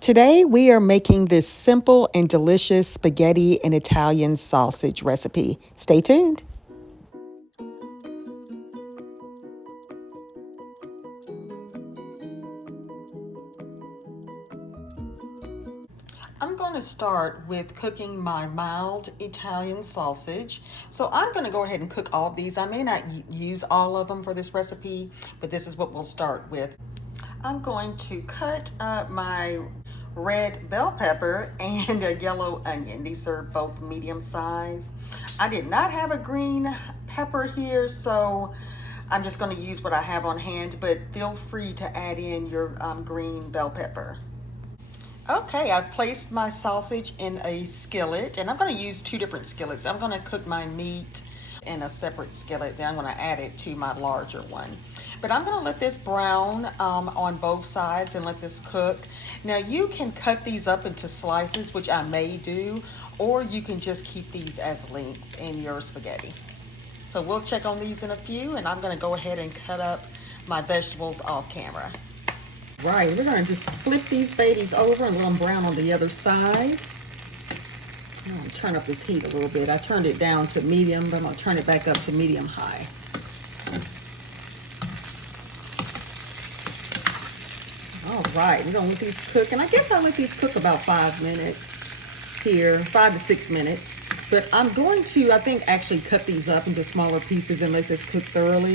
Today we are making this simple and delicious spaghetti and Italian sausage recipe. Stay tuned. I'm going to start with cooking my mild Italian sausage. So I'm going to go ahead and cook all of these. I may not use all of them for this recipe, but this is what we'll start with. I'm going to cut up my red bell pepper and a yellow onion. These are both medium size. I did not have a green pepper here, so I'm just going to use what I have on hand, but feel free to add in your green bell pepper. Okay, I've placed my sausage in a skillet, and I'm going to use two different skillets. I'm going to cook my meat in a separate skillet, then I'm going to add it to my larger one. But I'm going to let this brown on both sides and let this cook. Now you can cut these up into slices, which I may do, or you can just keep these as links in your spaghetti. So we'll check on these in a few, and I'm going to go ahead and cut up my vegetables off camera. Right, we're going to just flip these babies over and let them brown on the other side. I'm going to turn up this heat a little bit. I turned it down to medium, but I'm going to turn it back up to medium high. All right, we're going to let these cook. And I guess I'll let these cook about 5 minutes here, 5 to 6 minutes. But I'm going to, I think, actually cut these up into smaller pieces and let this cook thoroughly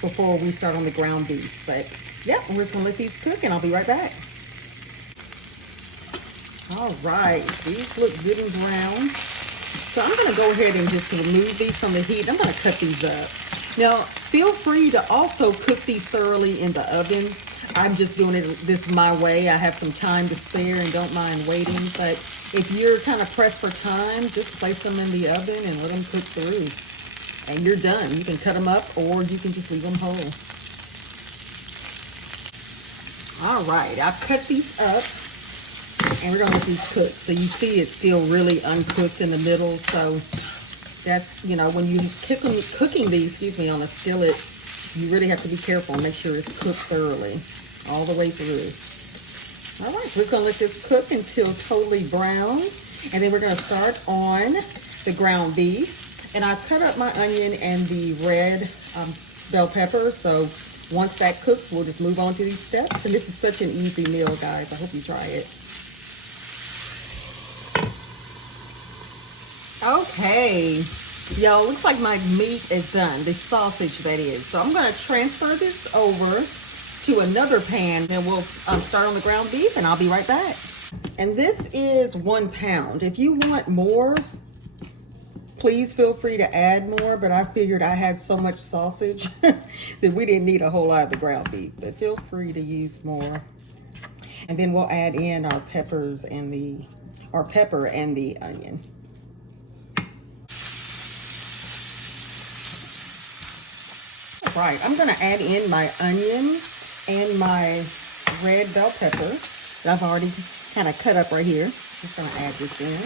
before we start on the ground beef. But yeah, we're just going to let these cook and I'll be right back. All right, these look good and brown. So I'm going to go ahead and just remove these from the heat. I'm going to cut these up. Now, feel free to also cook these thoroughly in the oven. I'm just doing this my way. I have some time to spare and don't mind waiting. But if you're kind of pressed for time, just place them in the oven and let them cook through. And you're done. You can cut them up or you can just leave them whole. All right, I've cut these up. And we're going to let these cook. So you see it's still really uncooked in the middle. So that's, you know, when you cooking these, on a skillet, you really have to be careful and make sure it's cooked thoroughly all the way through. All right, so we're just going to let this cook until totally brown. And then we're going to start on the ground beef. And I've cut up my onion and the red bell pepper. So once that cooks, we'll just move on to these steps. And this is such an easy meal, guys. I hope you try it. Okay, y'all, looks like my meat is done, the sausage that is. So I'm going to transfer this over to another pan and we'll start on the ground beef and I'll be right back. And this is 1 pound. If you want more, please feel free to add more, but I figured I had so much sausage that we didn't need a whole lot of the ground beef, but feel free to use more. And then we'll add in our peppers and our pepper and the onion. Right, I'm going to add in my onion and my red bell pepper that I've already kind of cut up right here. Just going to add this in.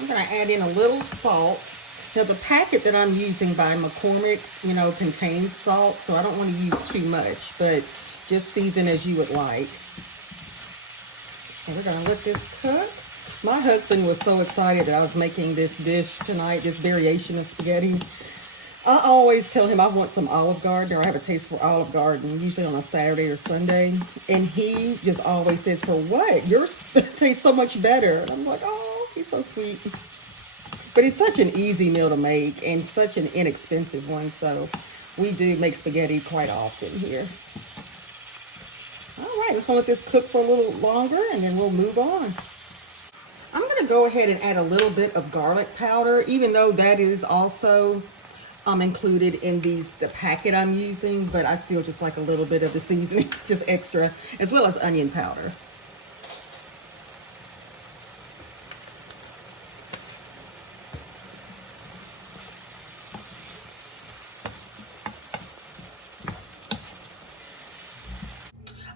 I'm going to add in a little salt. Now the packet that I'm using by McCormick's, contains salt, so I don't want to use too much, but just season as you would like. And we're going to let this cook. My husband was so excited that I was making this dish tonight, this variation of spaghetti. I always tell him I want some Olive Garden, or I have a taste for Olive Garden, usually on a Saturday or Sunday. And he just always says, for what? Yours tastes so much better. And I'm like, oh, he's so sweet. But it's such an easy meal to make and such an inexpensive one. So we do make spaghetti quite often here. All right, just want to let this cook for a little longer and then we'll move on. I'm going to go ahead and add a little bit of garlic powder, even though that is also included in the packet I'm using, but I still just like a little bit of the seasoning, just extra, as well as onion powder.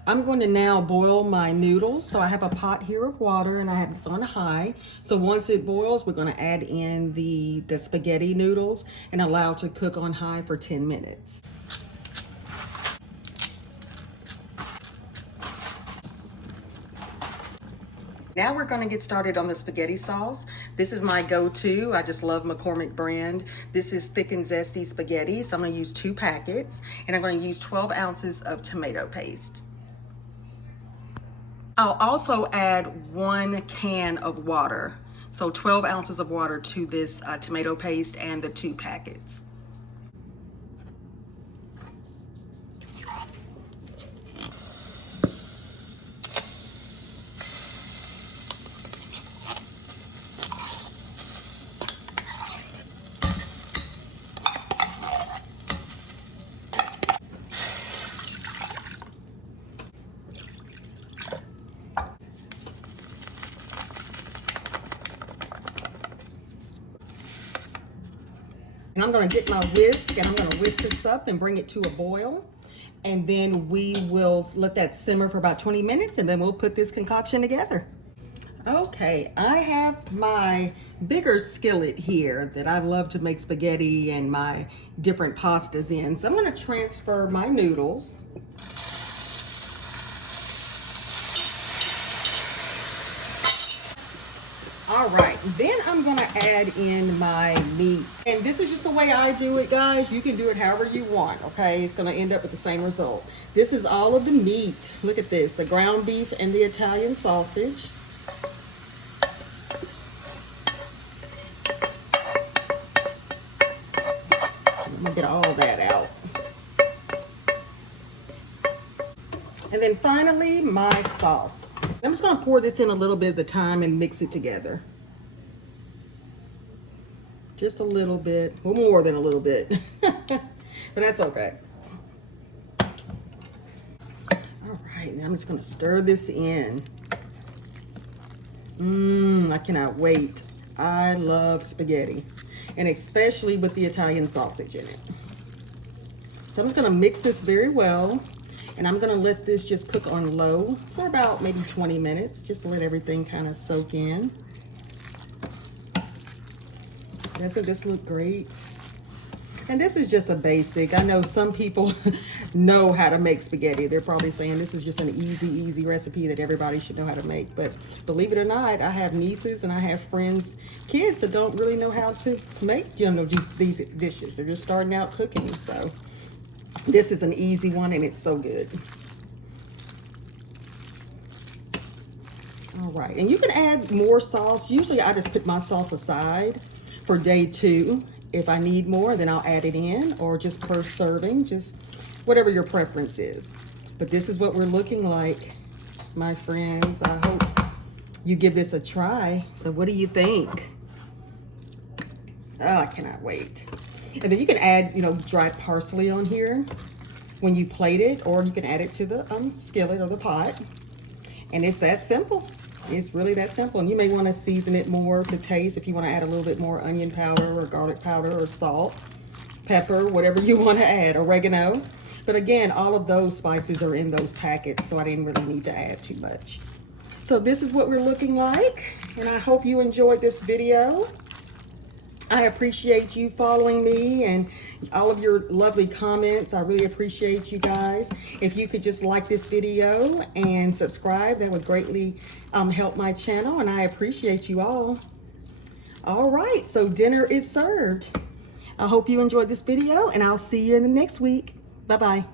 I'm going to now boil my noodles. So I have a pot here of water and I have this on high. So once it boils, we're going to add in the spaghetti noodles and allow it to cook on high for 10 minutes. Now we're going to get started on the spaghetti sauce. This is my go-to. I just love McCormick brand. This is thick and zesty spaghetti. So I'm going to use 2 packets and I'm going to use 12 ounces of tomato paste. I'll also add 1 can of water. So 12 ounces of water to this tomato paste and the 2 packets. And I'm going to get my whisk and I'm going to whisk this up and bring it to a boil. And then we will let that simmer for about 20 minutes and then we'll put this concoction together. Okay, I have my bigger skillet here that I love to make spaghetti and my different pastas in. So I'm going to transfer my noodles. All right, then I'm gonna add in my meat. And this is just the way I do it, guys. You can do it however you want, okay? It's gonna end up with the same result. This is all of the meat. Look at this, the ground beef and the Italian sausage. I'm gonna get all that out. And then finally, my sauce. I'm just gonna pour this in a little bit at a time and mix it together. Just a little bit, well, more than a little bit, but that's okay. All right, now I'm just gonna stir this in. I cannot wait. I love spaghetti, and especially with the Italian sausage in it. So I'm just gonna mix this very well. And I'm gonna let this just cook on low for about maybe 20 minutes, just to let everything kind of soak in. Doesn't this look great? And this is just a basic. I know some people know how to make spaghetti. They're probably saying this is just an easy recipe that everybody should know how to make. But believe it or not, I have nieces and I have friends, kids that don't really know how to make, these dishes. They're just starting out cooking, so. This is an easy one and it's so good. All right, and you can add more sauce. Usually I just put my sauce aside for day 2. If I need more, then I'll add it in, or just per serving, just whatever your preference is. But this is what we're looking like, my friends. I hope you give this a try. So what do you think? Oh, I cannot wait. And then you can add, dried parsley on here when you plate it, or you can add it to the skillet or the pot. And it's that simple. It's really that simple. And you may want to season it more to taste if you want to add a little bit more onion powder or garlic powder or salt, pepper, whatever you want to add, oregano. But again, all of those spices are in those packets, so I didn't really need to add too much. So this is what we're looking like, and I hope you enjoyed this video. I appreciate you following me and all of your lovely comments. I really appreciate you guys. If you could just like this video and subscribe, that would greatly help my channel, and I appreciate you all. All right, so dinner is served. I hope you enjoyed this video, and I'll see you in the next week. Bye-bye.